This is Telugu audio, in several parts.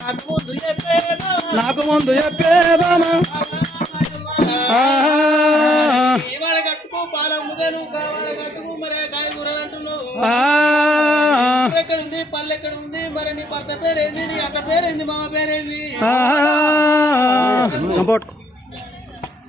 నాకు ముందు చెప్పేదామా కట్టుకో పాలమ్ముదేను కట్టుకు మరి కాయగూర అంటున్నావు ఎక్కడుంది పల్లె ఎక్కడ ఉంది మరి నీ భర్త పేరేంది నీ అత్త పేరేంది మామ పేరేంది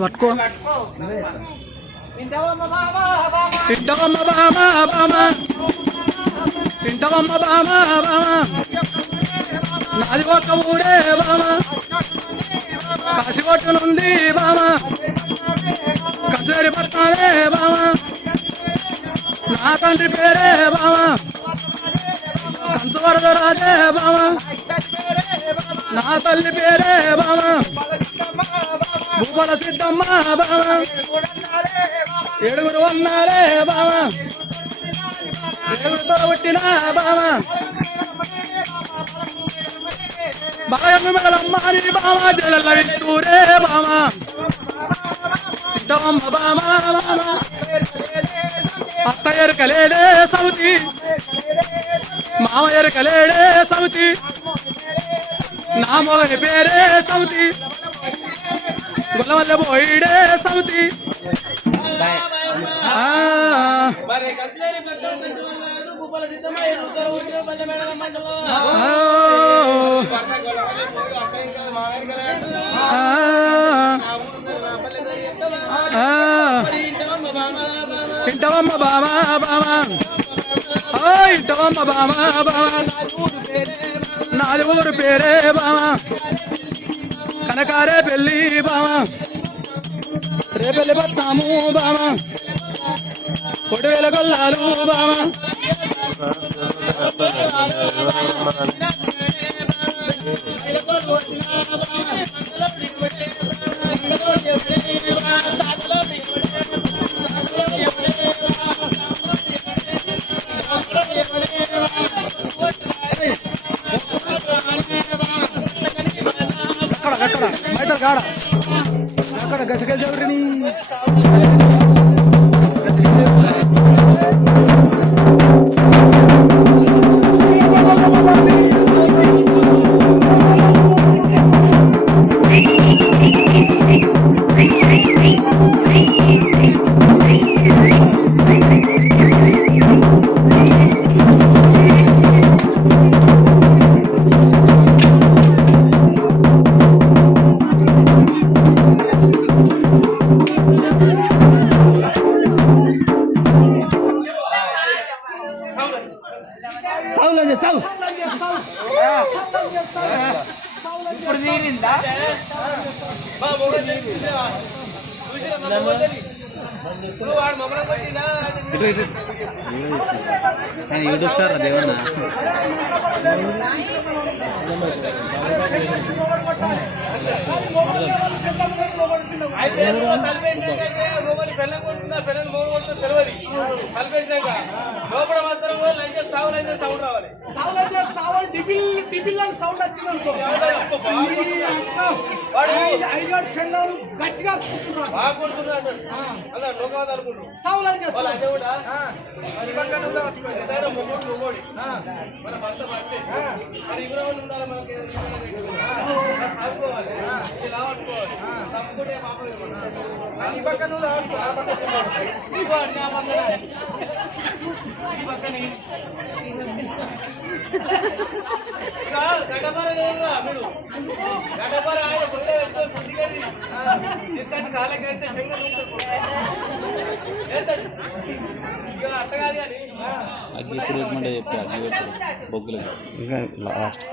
పట్టుకో ఇంటవమ్మ బామా ఇంటవమ్మ బామా నాది ఒక ఊరే బామా కాశీకొట్టునుంది బామా కచేరి పట్టాలే బామా నా తండ్రి పేరే బామా కంచవరద రాజే బామా నా తల్లి పేరే బామా భూపల సిద్ధమ్మ బామా ఏడుగురు అన్నారే బామా ఏడుగురుతో పుట్టిన బామా బాయమ్మ మెడలమ్మాని బామా జలల విస్తూరే బామా సిద్ధమ్మ బామా బామా అత్త ఎరుకలేడే సౌతి మామ ఎరుకలేడే సౌతి నా మొగని పేరే సౌతి గుల్లవల్ల పోయిడే సౌతి ఇంటవమ్మ బామా బామా ఇంటవమ్మ బామా బామా నాది ఊరు పేరే బామా కనకారే పెళ్ళి బామా రేపెళ్ళి పట్టాము బామా కొడువేల కొల్లాలు బామా అక్కడ బయట కాడ అక్కడ గసగ జవరిని ఇప్పుడు తీరిందా యూట్యూబ్ స్టార్ దేవన్నా పెళ్ళం కొడుతున్నా పెళ్ళని మోగ కొడుతున్నా తెలియదు కలిపేసినాక లోపల మాత్రం సౌండ్ అయితే సౌండ్ రావాలి సౌండ్ వచ్చిందనుకో గట్టిగా బాగా కొడుతున్నాడు అలా లోకాలు అనుకుంటున్నాడు మొగోడి మన భర్త పడితే మరి ఇవ్వడం ఉండాలి మనకి సాగుకోవాలి ఇలా పట్టుకోవాలి తప్పుకుంటే పాపం ఈ పక్కన గడపర మీరు గడపర తీసుకొచ్చి కాలకైతే అట్ట కాదు అగ్గి ఎప్పుడు పెట్టమంటే చెప్పి అగ్గి పెట్టారు బొగ్గులు ఇంకా లాస్ట్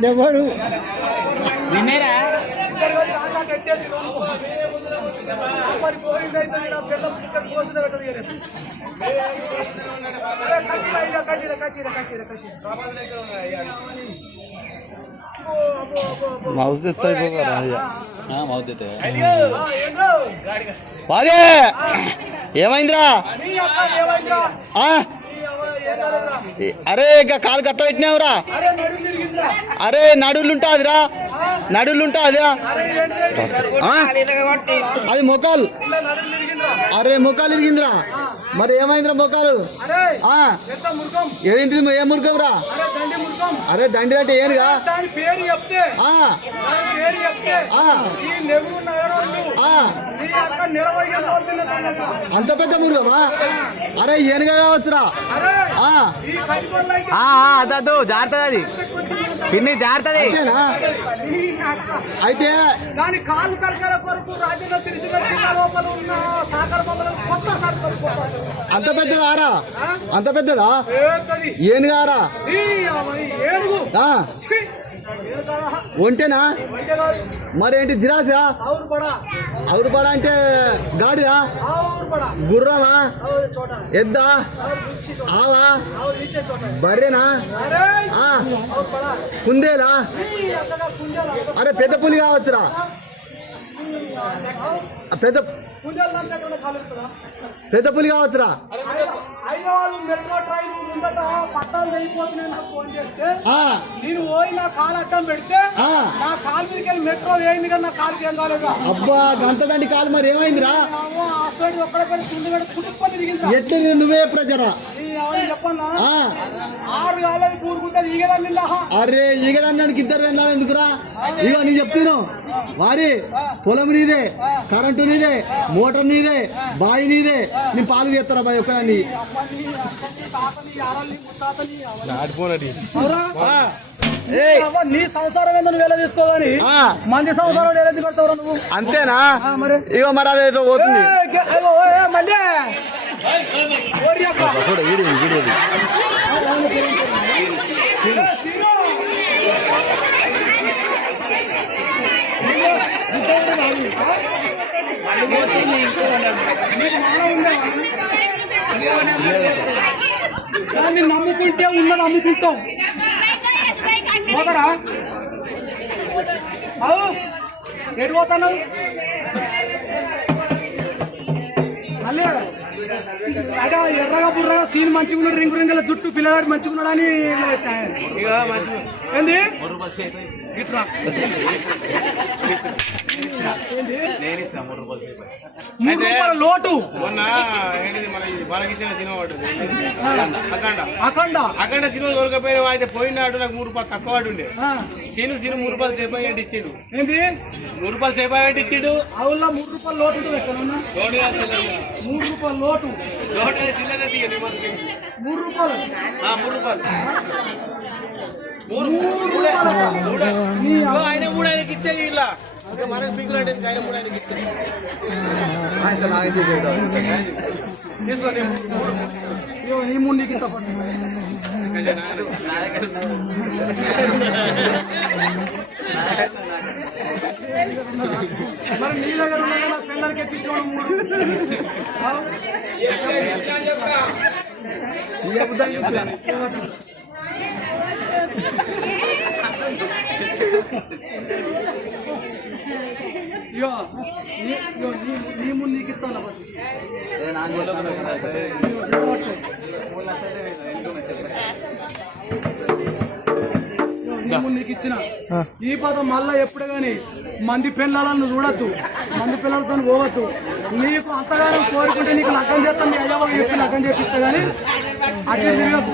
లేవాడు వినేరా माउस देता है माउस देते వారే ఏమైందిరా అరే ఇంకా కాలు కట్ట పెట్టినావురా అరే నడులుంటాదిరా నడులుంటాదిరా అది మొక్కలు అరే మొక్కలు ఇరిగిందిరా మరి ఏమైందిరా మొక్కలు ఏంటి ఏ మురుగం రా అరే దండి అంటే ఏనుగా అంత పెద్ద మురుగమా అరే ఏనుగా కావచ్చురా అదద్దు జారుతుంది అది పిన్ని జారుతుంది అయితే దాని కాలు కరకర కొరకు రాజన్న సిరిసిల్ల జిల్లా లోపల ఉన్న సాగర బొమ్మలు కొత్త సరికొత్త అంత పెద్దదారా అంత పెద్దదా ఏనుగారా ఏనుగు ఒంటేనా మరేంటి జిరాఫా అవుడు పడ అంటే గాడిదా గుర్రమా ఎద్దా ఆవా బర్రెనా కుందేలా అరే పెద్ద పులి కావచ్చురా పెద్ద పెద్ద పులి కావచ్చురా మెట్రో ట్రైన్ ముందట పట్టాలు అయిపోతున్నాయి నాకు ఫోన్ చేస్తే నేను పోయి నా కాలు అడ్డం పెడితే నా కాలు మీదకి వెళ్ళి మెట్రో వేయింది కానీ నా కాలుకి ఏం కాలేదు అబ్బా గంతదండి కాలు మరి ఏమైందిరా అసలు ఒక్కడే కుటుంబం తిరిగింది ఎట్లా నువ్వే ప్రజరా చెప్పన్నా 6 కాలేదు కూరుకుంటుంది ఈగదాన్ని అరే ఈగదానికి ఇద్దరు వెళ్ళాలి ఎందుకురా ఇగో నీ చెప్తున్నావు వారి పొలం నీదే కరెంటు నీదే మోటార్ నీదే బావి నీదే నీ పాలు చేస్తారా బాయ్ ఒకదాన్ని నీ సంసారం ఏందని వేల తీసుకోవాలి మంది సంసారం వేల కొడతావు నువ్వు అంతేనా మరి ఇగో మరి అదే పోతుంది మళ్ళీ దాన్ని నమ్ముకుంటే ఉన్నది అమ్ముకుంటాం పోతారా ఎటు పోతున్నావు మళ్ళీ అదే ఎర్రగా బుర్రగా సీన్ మంచిగా ఉన్నాడు రింగు రింగుల జుట్టు పిల్లగాడు మంచిగా ఉన్నాడని ఏంది ఇట్లా 3 రూపాయల లోటు అఖండ అఖండ సినిమా దొరకపోయినా అయితే పోయినాడు నాకు 3 రూపాయలు తక్కువ వాడు ఉండే సీను 3 రూపాయలు సేపు అయ్యేటి ఇచ్చాడు ఏంటి 3 రూపాయలు సేపు అయ్యేటి ఇచ్చాడు అవులా 3 రూపాయల లోటు ఉంటుంది ఎక్కడన్నా 3 రూపాయల లోటు చిల్లర 3 రూపాయలు 3 రూపాయలు ఆయన 3 ఆయనకి ఇచ్చేది ఇలా మనకి సింగిల్ అంటే ఆయన 3 ఆయనకి ఇచ్చేది ఈ 3 నీకు మరి నీ దగ్గర ఉన్న పిల్లలకి ఎక్కించుకోవడం 3 నీ నీకు ఇస్తాను నీకు ఇచ్చిన ఈ పదం మళ్ళా ఎప్పుడు కానీ మంది పిల్లలను చూడద్దు మంది పిల్లలతో పోవద్దు నీకు అంతగానో కోరుకుంటే నీకు లగ్గం చేస్తాను నీ అయ్యా వాళ్ళు చెప్పి లగ్గం చేపిస్తా కానీ అట్లా తిరగదు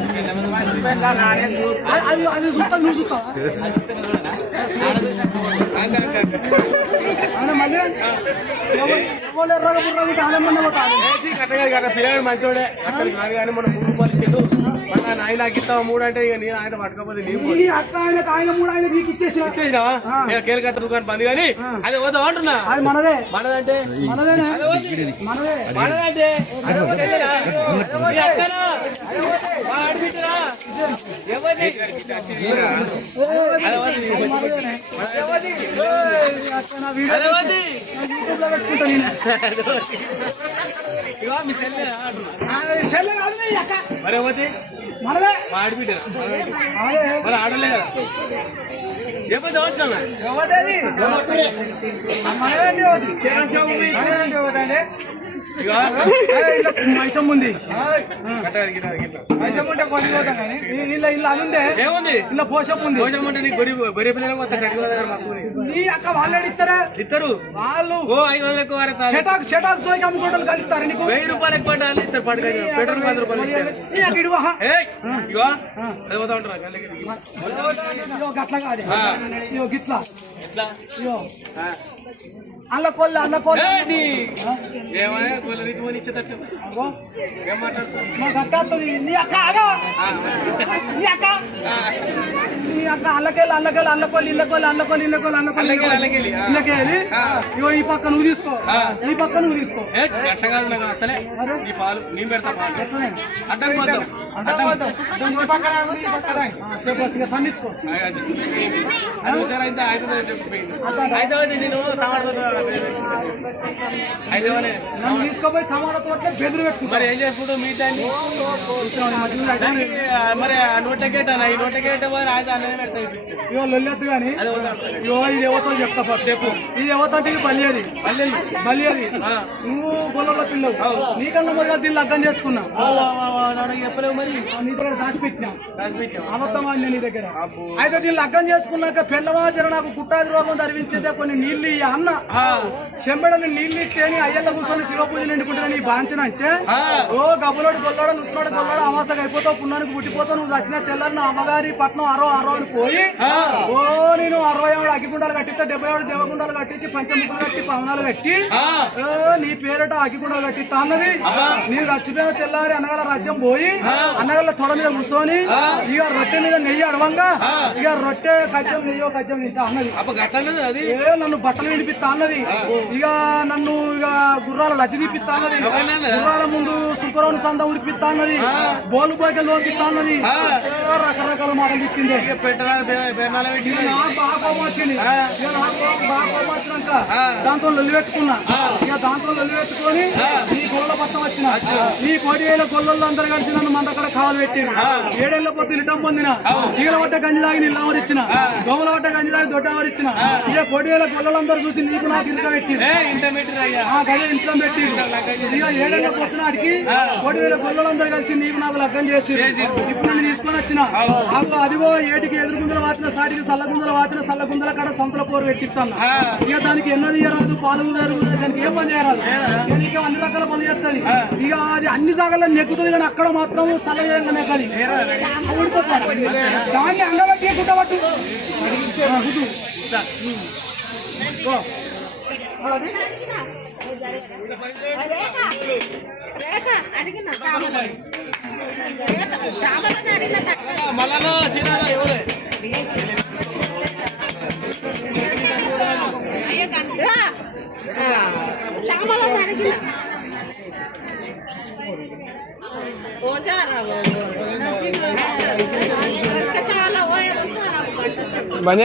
అది అది చూస్తా నువ్వు చూస్తావా మళ్ళీ ఎవరు ఎర్రగా బుర్రగా ఆనందంగా పోతాను పిల్లలు మంచోడే కానీ మనం 3 రూపాయలు ఇచ్చాడు ఆయన నాకు ఇస్తావా 3 అంటే ఇక నేను ఆయన పట్టుకోపోతే నీకు ఈ అక్క ఆయన 3 ఆయన నీకు ఇచ్చేసిన ఇచ్చేసినావా కేలకత్త దుకాణం బంద్ కానీ అదే వద్దాం అంటున్నా అది మనదే మనదంటే మనదేనే మనదే మనదంటే ఈ అక్కనా? మా ఆడబిడ్డరా? ఎవరిది? అదవది. యూట్యూబ్ లో పెట్టుకుంటా నేను ఇగో మీ చెల్లె చెల్లె కాదు ఈ అక్క మరి ఎవరిది? మనదే మా ఆడబిడ్డ అదే మరి ఆడలే కదా ఎవరిది వచ్చాను ఎవరిది మనదే ఓది మనదే ఓదండి ఇగో మైసం ఉంది కట్టాలి గిట్ల మైసం ఉంటే కొన్ని పోతాం కానీ ఇల్లు అందుందే ఏముంది ఇలా పోషం ఉంది భోజనం అంటే నీకు గొర్రె పిల్లలకు వస్తా కట్టుకున్న దగ్గర మాకు నీ అక్క వాళ్ళు ఇస్తారా ఇద్దరు వాళ్ళు ఓ 500 ఎక్కువ వాడతారు షటాక్ తోకి అమ్ముకోవడం కలుస్తారు నీకు 1000 రూపాయలు ఎక్కువ పట్టాలి ఇద్దరు పట్టుకొని పెట్రోల్ 100 రూపాయలు ఇస్తారు. నీ అక్క ఇడువా ఏయ్ ఇగో అది పోతా ఉంటారా గల్లకి గట్ల కాదు ఇగో గిట్లా ఇట్లా ఇగో అల్ల కొల్ల ఏమయ్యా గొల్ల రీతి పోని ఇచ్చేటట్టు ఏం మాట్లాడుతావు మాకు అక్క వస్తుంది నీ అక్క ఆగా నీ అక్క నీ అక్క అల్లకెళ్ళి అల్లకెళ్ళి. ఇళ్ళకెళ్ళి ఇగో ఈ పక్క నువ్వు తీసుకో ఈ పక్క నువ్వు తీసుకో అట్లా కాదు నాకు అసలే నీ పాలు నేను పెడతా పాలు అడ్డం పోతాం పండించుకో అయితే నేను టమాటా అయితే నన్ను తీసుకోపోయి టమాటా తోటలో బెదిరి పెట్టుకుంటా మరి ఏం చేసుకుంటావు మిగతా మరి ఆ నోటకేటా ఈ నోటకేట అయితే అన్నీ పెడతాయి ఇగో లొల్లెత్తు కానీ అదే పోతాం ఇగో ఇది ఎవతో చెప్తా ఫస్ట్ చెప్పు ఇది ఎవతో బలియది బలియది నువ్వు గొల్లలో తిన్నావు నీకన్నా మరి దీన్ని లగ్గం చేసుకున్నా చెప్పలేవు మరి నీ దగ్గర దాచిపెట్టినా అబద్ధమా నీ దగ్గర అయితే దీన్ని లగ్గం చేసుకున్నాక పిల్లవాజర నాకు గుట్టాది రోగం ధరించేదే కొన్ని నీళ్లు ఇయ్య అన్న చెంబెడని నీళ్లు ఇచ్చేని అయ్యల్ల కూర్చొని శివ పూజ నిండుకుంటే నీ బాంచన అంటే ఓ గబ్బులోడు గొల్లాడు నుచ్చులోడు గొల్లాడు అమాసగా అయిపోతావు పున్నానికి పుట్టిపోతావు నువ్వు వచ్చిన తెల్లారి నా అమ్మగారి పట్నం అరో అని పోయి ఓ నేను 60 అగ్గిగుండాలు కట్టిస్తే 70 దేవగుండాలు కట్టించి పంచముఖం కట్టి పవనాలు కట్టి నీ పేరట అగ్గిగుండాలు కట్టిస్తా అన్నది నీవు చచ్చిపోయిన తెల్లారి అన్నగల రాజ్యం పోయి అన్నగల తొడ మీద కూర్చొని ఇక రొట్టె మీద నెయ్యి అడవంగా ఇక రొట్టె కచ్చం నెయ్యో కచ్చం తింటా అన్నది నన్ను బట్టలు విడిపిస్తా అన్నది ఇక నన్ను ఇక గుర్రాల లజ్జి తీపిస్తా అన్నది గుర్రాల ముందు శుక్రవారం సంద ఉడిపిస్తా అన్నది బోలు బోకలు లోపిస్తా అన్నది రకరకాల మాటలు చెప్పింది నాకు బాగా కోపం వచ్చింది ఇక నాకు బాగా కోపం వచ్చినాక దాంతో లొల్లి పెట్టుకున్నా ఇక దాంతో లొల్లి పెట్టుకొని ఈ గొల్ల పట్టం వచ్చిన ఈ 10 గొల్లలు అందరు కలిసి నన్ను మన దగ్గర కావాలి పెట్టిరు 7 ఏళ్ల పొద్దు ఇటం పొందిన ఈగల పట్ట గంజిలాగి నీళ్ళవరు ఇచ్చిన గోవుల పట్ట గంజిలాగి దొడ్డవరు ఇచ్చిన ఇక 10 గొల్లలందరూ చూసి నీకు నాకు ఇంత పెట్టిరు గదే ఇంట్లో పెట్టిరు ఇక 7 ఏళ్ల పొద్దునాటికి 10 గొల్లలందరూ కలిసి నీకు నాకు లగ్గం చేసి ఇప్పుడు నన్ను తీసుకొని వచ్చిన అదిగో ఏటికి ఎదురుగుందల వాతిన సాటికి సల్లగుందల కాడ సంతల పోరు పెట్టిస్తాను ఇక దానికి ఎన్నది చేయరాదు పాలు దానికి ఏం పని చేయరాదు ఇక అన్ని రకాల పని చేస్తుంది ఇక అది అన్ని జాగాల్లో నెక్కుతుంది కానీ అక్కడ మాత్రం సల్లగా నెక్కది దాన్ని అంగబట్టి గుట్టబట్టు మళ్ళా ఎవరు బంద్